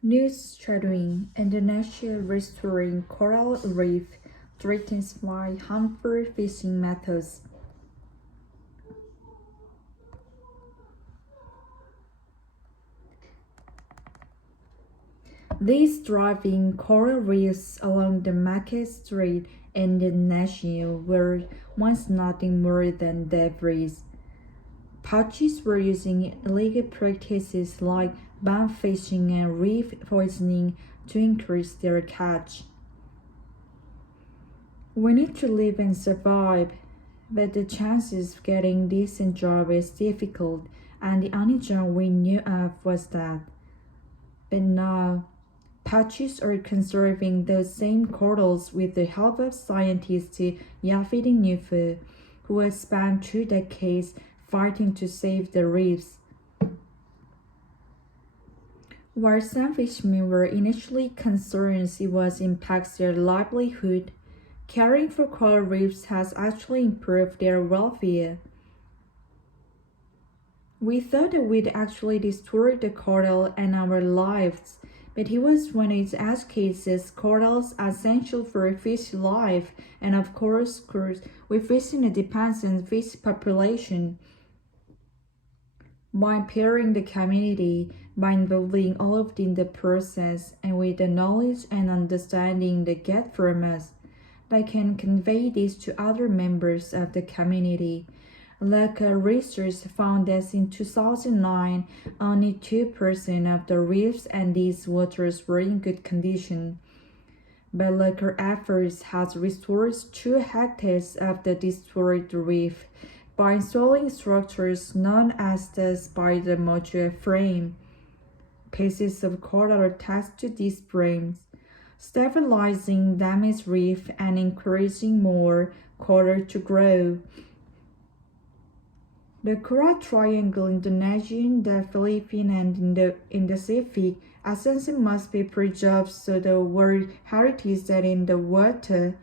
Shadowing Indonesia restoring coral reef threatened by harmful fishing methods. These thriving coral reefs along the Market Strait in Indonesia were once nothing more than debris. Poachers were using illegal practices like bomb fishing and reef poisoning to increase their catch. We need to live and survive, but the chances of getting a decent job is difficult, and the only job we knew of was that. But now, poachers are conserving those same corals with the help of scientists Yafidi Nufu, who has spent 2 decades fighting to save the reefs. While some fishermen were initially concerned it would impact their livelihood, caring for coral reefs has actually improved their welfare. We thought that we'd actually destroy the coral and our lives, but it was when it educates corals are essential for fish life, and of course, we're facing a depends on fish population. By empowering the community, by involving all of them in the process, and with the knowledge and understanding they get from us, they can convey this to other members of the community. Local research found that in 2009, only 2% of the reefs and these waters were in good condition. But local efforts has restored 2 hectares of the destroyed reef by installing structures known as the spider module frame. Pieces of coral are attached to these frames, stabilizing damaged reef and encouraging more coral to grow. The Coral Triangle, Indonesian, the Philippines, and in the Pacific, essentially must be preserved so the world heritage that in the water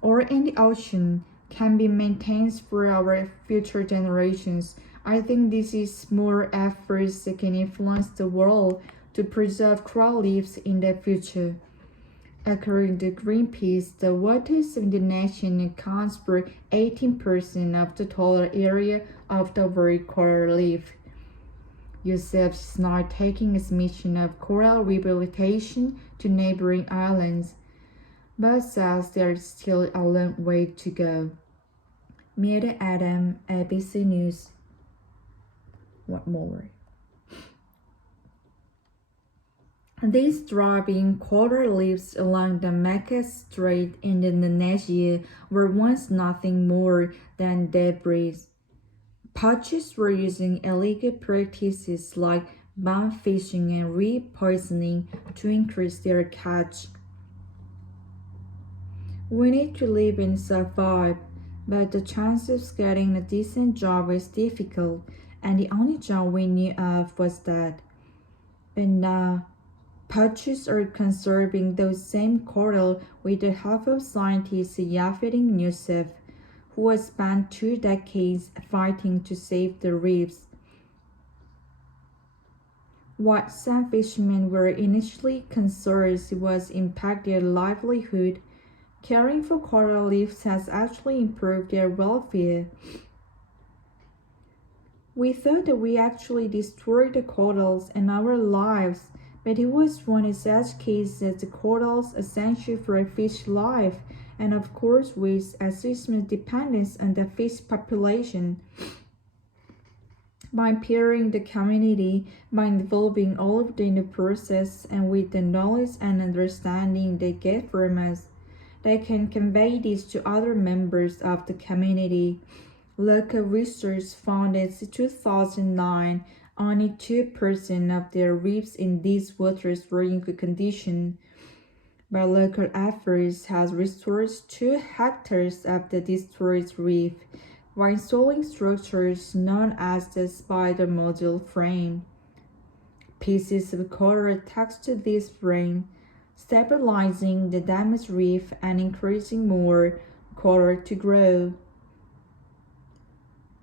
or in the ocean can be maintained for our future generations. I think this is more efforts that can influence the world to preserve coral reefs in the future. According to Greenpeace, the waters of Indonesia accounts for 18% of the total area of the world coral reef. UNICEF is now taking its mission of coral rehabilitation to neighboring islands, but says there is still a long way to go. Mira Adam, ABC News. What more? These thriving coral reefs along the Malacca Strait in Indonesia were once nothing more than debris. Poachers were using illegal practices like bomb fishing and reef poisoning to increase their catch. We need to live and survive, but the chances of getting a decent job is difficult, and the only job we knew of was that. But now, poachers are conserving those same coral with the help of scientist Yafidi Nufu, who has spent 2 decades fighting to save the reefs. What some fishermen were initially concerned was impact their livelihood, caring for coral reefs has actually improved their welfare. We thought that we actually destroyed the corals and our lives, but it was when it educates that the corals essential for a fish life, and of course with assessment dependence on the fish population. By empowering the community, by involving all of them in the process, and with the knowledge and understanding they get from us, they can convey this to other members of the community. Local research found that in 2009, only 2% of the reefs in these waters were in good condition. But local efforts has restored 2 hectares of the destroyed reef by installing structures known as the spider module frame. Pieces of coral attached to this frame, stabilizing the damaged reef and encouraging more coral to grow.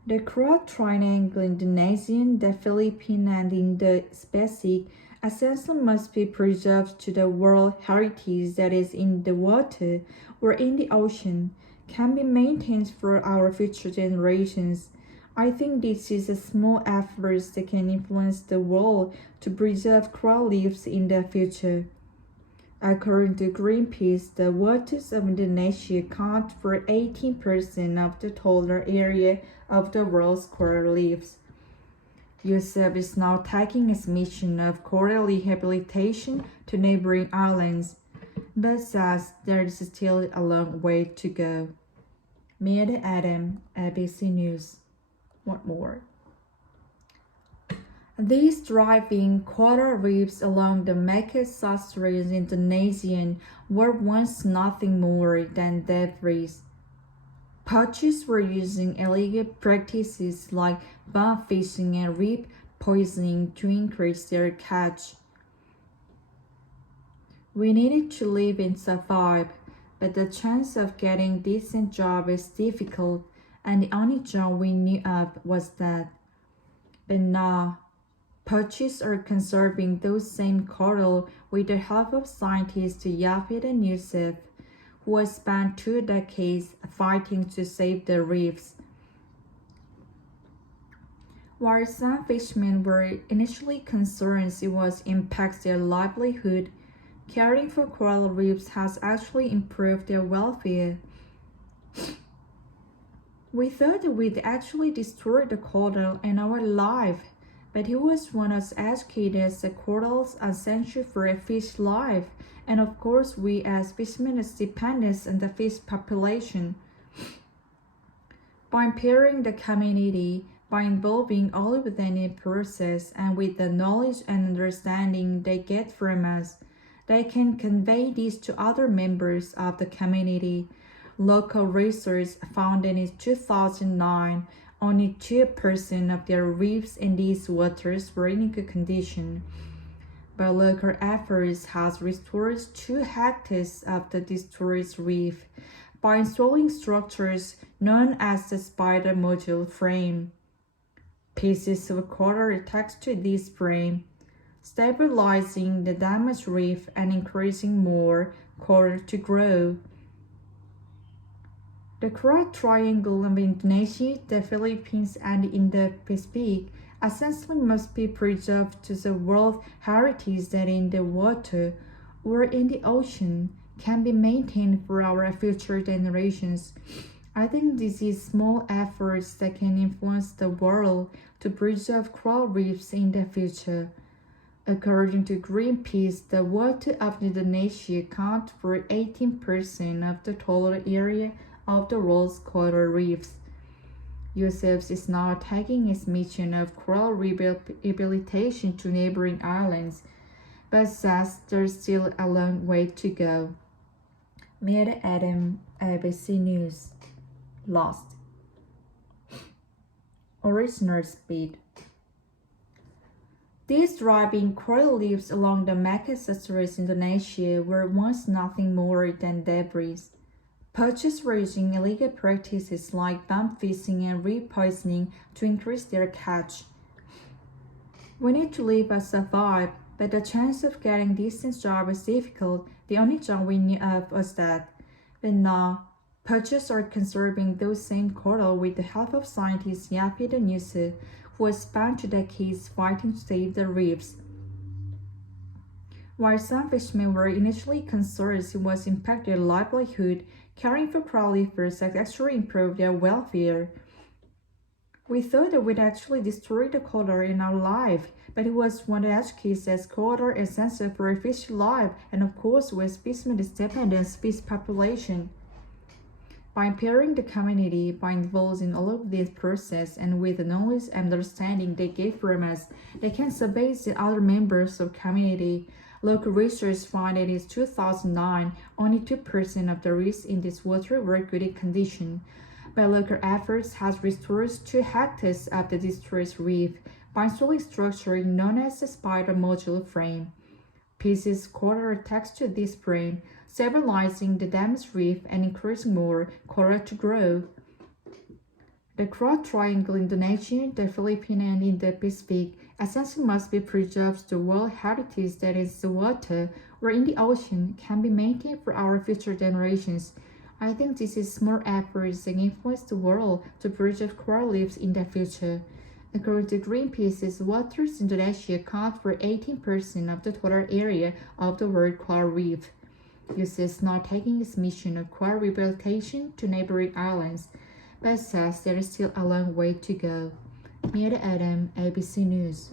The Coral Triangle, Indonesian, the Philippines, and in the Pacific essentially must be preserved to the world heritage that is in the water or in the ocean, can be maintained for our future generations. I think this is a small effort that can influence the world to preserve coral reefs in the future. According to Greenpeace, the waters of Indonesia account for 18% of the total area of the world's coral reefs. UNICEF is now taking its mission of coral rehabilitation to neighboring islands, but says there is still a long way to go. Mia Adam, ABC News. What more? These thriving coral reefs along the Makassar's Indonesian were once nothing more than debris. Poachers were using illegal practices like bomb fishing and reef poisoning to increase their catch. We needed to live and survive, but the chance of getting a decent job is difficult, and the only job we knew of was that. But now, poachers are conserving those same coral with the help of scientists Yapid and Yusuf, who have spent 2 decades fighting to save the reefs. While some fishermen were initially concerned it would impact their livelihood, caring for coral reefs has actually improved their welfare. We thought we'd actually destroy the coral and our life, but he was one as educated as the corals are essential for a fish life, and of course we as fishermen are dependent on the fish population. By empowering the community, by involving all of them in the process, and with the knowledge and understanding they get from us, they can convey this to other members of the community. Local research found that in 2009, only 2% of their reefs in these waters were in good condition. But local efforts has restored 2 hectares of the destroyed reef by installing structures known as the spider module frame. Pieces of coral attached to this frame, stabilizing the damaged reef and encouraging more coral to grow. The coral triangle of Indonesia, the Philippines, and the Indo-Pacific essentially must be preserved to the world heritage that in the water or in the ocean can be maintained for our future generations. I think this is small efforts that can influence the world to preserve coral reefs in the future. According to Greenpeace, the water of Indonesia accounts for 18% of the total area of the world's coral reefs. UNICEF is now taking its mission of coral rehabilitation to neighboring islands, but says there's still a long way to go. Mia Adam, ABC News. Lost. Original speed. These thriving coral reefs along the Makassar's Indonesia were once nothing more than debris. Poachers were using illegal practices like bomb fishing and reef poisoning to increase their catch. We need to live and survive, but the chance of getting a decent job is difficult. The only job we knew of was that. But now, poachers are conserving those same coral with the help of scientists Yapid and Yusuf, who have spent 2 decades fighting to save the reefs. While some fishermen were initially concerned it would impact their livelihood, caring for coral reefs has actually improved their welfare. We thought that we'd actually destroy the coral in our life, but it was one educates as coral is essential for a fish life, and of course with fishermen's dependent fish population. By empowering the community, by involving all of this process, and with the knowledge and understanding they get from us, they can survey the other members of community. Local research found that in 2009, only 2% of the reefs in this water were good condition. But local efforts has restored 2 hectares of the destroyed reef by installing structure known as the spider module frame. Pieces of coral are attached to this frame, stabilizing the damaged reef and encouraging more coral to grow. The coral triangle Indonesia, the Philippines, and Indo-Pacific essence must be preserved. The world heritage that is the water or in the ocean can be maintained for our future generations. I think this is small efforts that influence the world to preserve coral reefs in the future. According to Greenpeace's waters Indonesia account for 18% of the total area of the world coral reef. US is not taking its mission of coral rehabilitation to neighboring islands, but says there is still a long way to go. Mia Adam, ABC News.